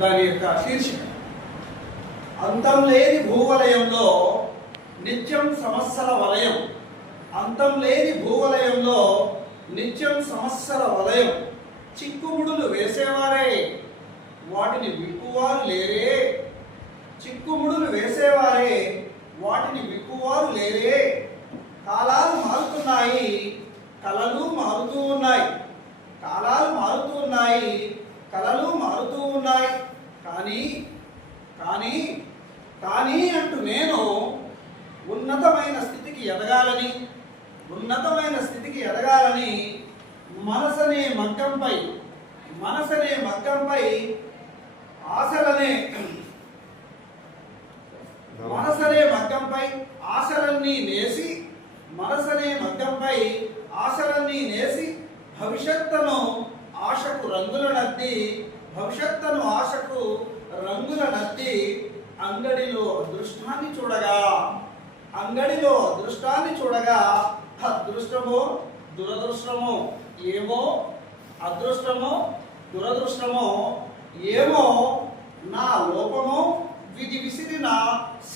దాని యొక్క శీర్షిక. అంతం లేని భూవలయంలో నిత్యం సమస్యల వలయం. అంతం లేని భూవలయంలో నిత్యం సమస్యల వలయం. చిక్కుముడులు వేసేవారే. వాటిని విప్పువారు లేరే. చిక్కుముడులు వేసేవారే. వాటిని విప్పువారు లేరే. కాలాలు మారుతున్నాయి. కళలు కానీ కానీ కానీ అంటూ నేను ఉన్నతమైన స్థితికి ఎదగాలని ఉన్నతమైన స్థితికి ఎదగాలని మనసనే మగ్గంపై మనసనే మగ్గంపై ఆశలనే మనసనే మగ్గంపై ఆశలన్నీ నేసి మనసనే మగ్గంపై ఆశలన్నీ నేసి భవిష్యత్తును ఆశకు రంగుల నద్ది భవిష్యత్తును ఆశకు రంగుల నద్ది దృష్టాన్ని చూడగా. అంగడిలో అదృష్టాన్ని చూడగా అదృష్టమో దురదృష్టమో ఏమో అదృష్టమో దురదృష్టమో ఏమో నా లోపమో విధి విసిరిన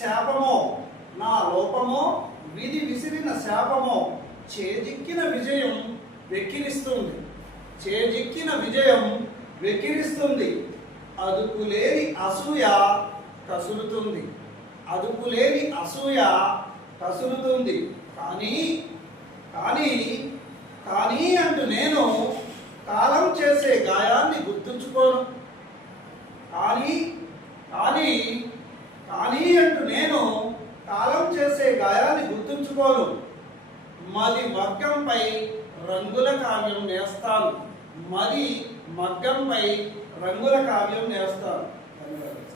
శాపమో నా లోపమో విధి విసిరిన శాపమో చేజిక్కిన విజయం వెక్కిరిస్తుంది. చేజిక్కిన విజయం వెక్కిరిస్తుంది. అదుపులేని అసూయ కసురుతుంది. అదుపులేని అసూయ కసురుతుంది కానీ కానీ కానీ అంటూ నేను కాలం చేసే గాయాన్ని గుర్తుంచుకోను. కానీ కానీ కానీ అంటూ నేను కాలం చేసే గాయాన్ని గుర్తుంచుకోను. మది మగ్గంపై రంగుల కావ్యం నేస్తాను. మది మగ్గంపై రంగుల కావ్యం నేస్తాను.